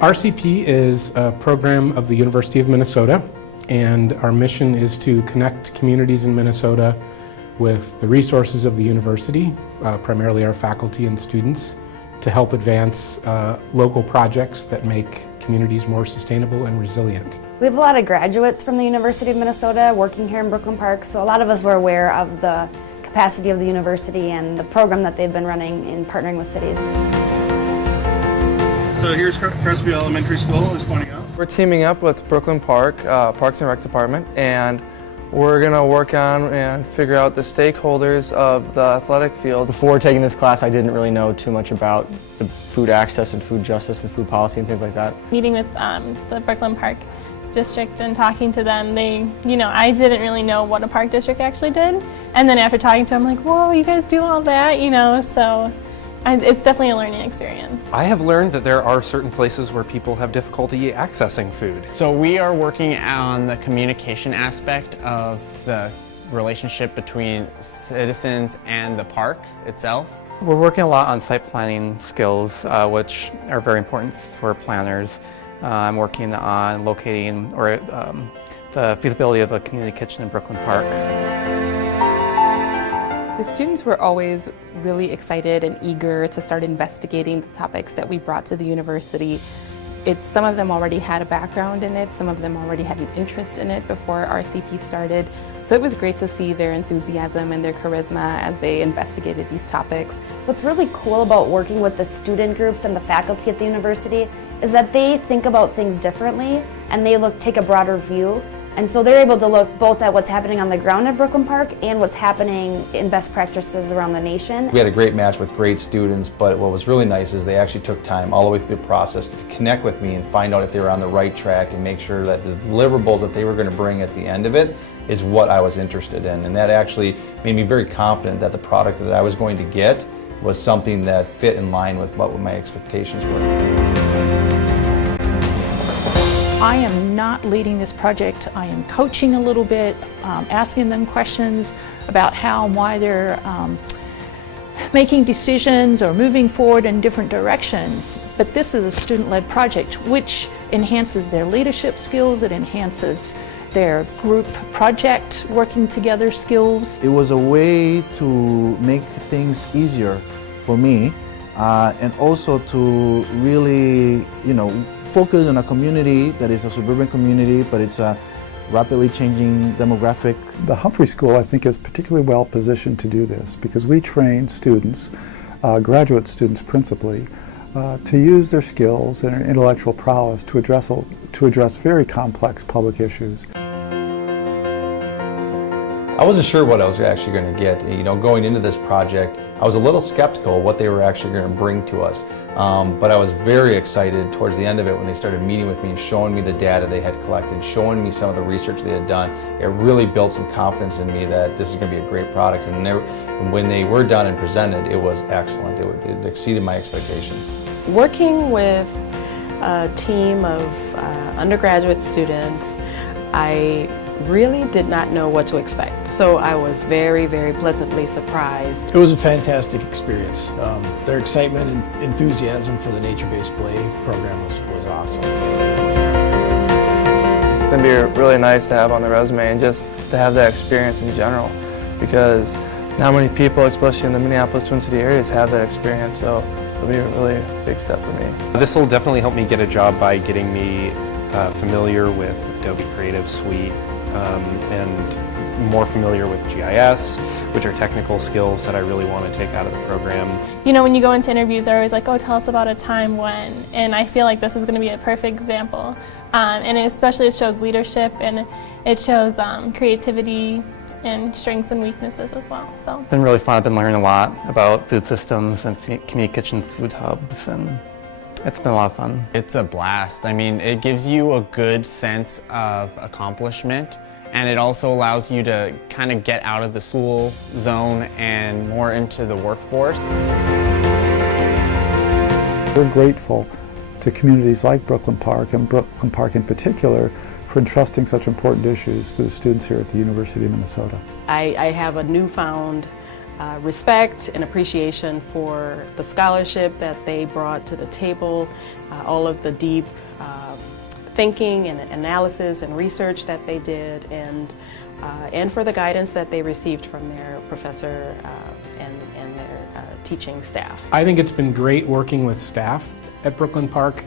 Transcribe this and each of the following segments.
RCP is a program of the University of Minnesota, and our mission is to connect communities in Minnesota with the resources of the university, primarily our faculty and students, to help advance local projects that make communities more sustainable and resilient. We have a lot of graduates from the University of Minnesota working here in Brooklyn Park, so a lot of us were aware of the capacity of the university and the program that they've been running in partnering with cities. So here's Christie Elementary School is pointing out. We're teaming up with Brooklyn Park, Parks and Rec Department, and we're going to work on and figure out the stakeholders of the athletic field. Before taking this class, I didn't really know too much about the food access and food justice and food policy and things like that. Meeting with the Brooklyn Park District and talking to them, I didn't really know what a park district actually did. And then after talking to them, I'm like, whoa, you guys do all that, so it's definitely a learning experience. I have learned that there are certain places where people have difficulty accessing food. So we are working on the communication aspect of the relationship between citizens and the park itself. We're working a lot on site planning skills, which are very important for planners. I'm working on locating the feasibility of a community kitchen in Brooklyn Park. The students were always really excited and eager to start investigating the topics that we brought to the university. Some of them already had a background in it, some of them already had an interest in it before RCP started. So it was great to see their enthusiasm and their charisma as they investigated these topics. What's really cool about working with the student groups and the faculty at the university is that they think about things differently and they take a broader view. And so they're able to look both at what's happening on the ground at Brooklyn Park and what's happening in best practices around the nation. We had a great match with great students, but what was really nice is they actually took time all the way through the process to connect with me and find out if they were on the right track and make sure that the deliverables that they were going to bring at the end of it is what I was interested in. And that actually made me very confident that the product that I was going to get was something that fit in line with what my expectations were. I am not leading this project. I am coaching a little bit, asking them questions about how and why they're making decisions or moving forward in different directions. But this is a student-led project which enhances their leadership skills, it enhances their group project working together skills. It was a way to make things easier for me and also to really, focus on a community that is a suburban community, but it's a rapidly changing demographic. The Humphrey School, I think, is particularly well positioned to do this because we train students, graduate students principally, to use their skills and their intellectual prowess to address very complex public issues. I wasn't sure what I was actually going to get. Going into this project, I was a little skeptical of what they were actually going to bring to us. But I was very excited towards the end of it when they started meeting with me and showing me the data they had collected, showing me some of the research they had done. It really built some confidence in me that this is going to be a great product. And when they were done and presented, it was excellent. It exceeded my expectations. Working with a team of undergraduate students, I really did not know what to expect. So I was very, very pleasantly surprised. It was a fantastic experience. Their excitement and enthusiasm for the nature-based play program was awesome. It's going to be really nice to have on the resume and just to have that experience in general, because not many people, especially in the Minneapolis Twin City areas, have that experience, so it'll be a really big step for me. This will definitely help me get a job by getting me familiar with Adobe Creative Suite and more familiar with GIS, which are technical skills that I really want to take out of the program. When you go into interviews, they're always like, oh, tell us about a time when, and I feel like this is going to be a perfect example. And especially it shows leadership and it shows creativity and strengths and weaknesses as well. So It's been really fun. I've been learning a lot about food systems and community kitchens, food hubs, and it's been a lot of fun. It's a blast. I mean, it gives you a good sense of accomplishment, and it also allows you to kind of get out of the school zone and more into the workforce. We're grateful to communities like Brooklyn Park, and Brooklyn Park in particular, for entrusting such important issues to the students here at the University of Minnesota. I have a newfound respect and appreciation for the scholarship that they brought to the table, all of the deep thinking and analysis and research that they did, and for the guidance that they received from their professor and their teaching staff. I think it's been great working with staff at Brooklyn Park.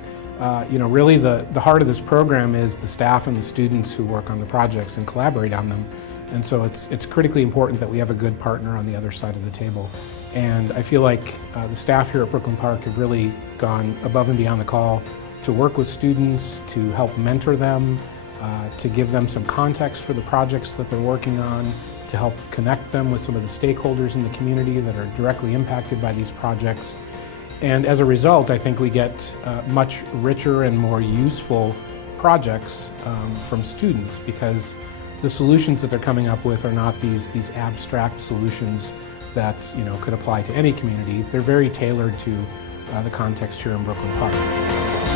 Really the heart of this program is the staff and the students who work on the projects and collaborate on them. And so it's critically important that we have a good partner on the other side of the table. And I feel like the staff here at Brooklyn Park have really gone above and beyond the call to work with students, to help mentor them, to give them some context for the projects that they're working on, to help connect them with some of the stakeholders in the community that are directly impacted by these projects. And as a result, I think we get much richer and more useful projects from students, because the solutions that they're coming up with are not these abstract solutions that could apply to any community. They're very tailored to the context here in Brooklyn Park.